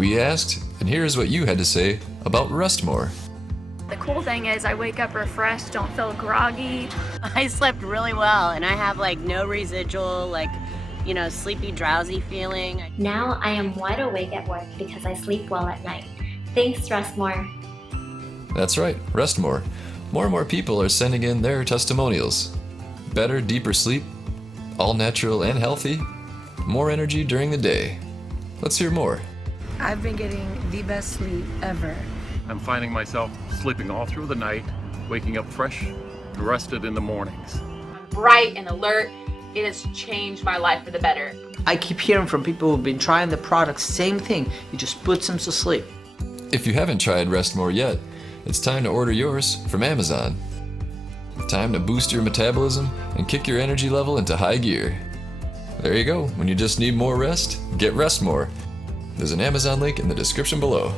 We asked, and here's what you had to say about Rest More. The cool thing is I wake up refreshed, don't feel groggy. I slept really well, and I have like no residual, sleepy, drowsy feeling. Now I am wide awake at work because I sleep well at night. Thanks, Rest More. That's right, Rest More. More and more people are sending in their testimonials. Better, deeper sleep, all natural and healthy, more energy during the day. Let's hear more. I've been getting the best sleep ever. I'm finding myself sleeping all through the night, waking up fresh and rested in the mornings. I'm bright and alert. It has changed my life for the better. I keep hearing from people who've been trying the product, same thing. It just puts them to sleep. If you haven't tried Rest More yet, it's time to order yours from Amazon. Time to boost your metabolism and kick your energy level into high gear. There you go. When you just need more rest, get Rest More. There's an Amazon link in the description below.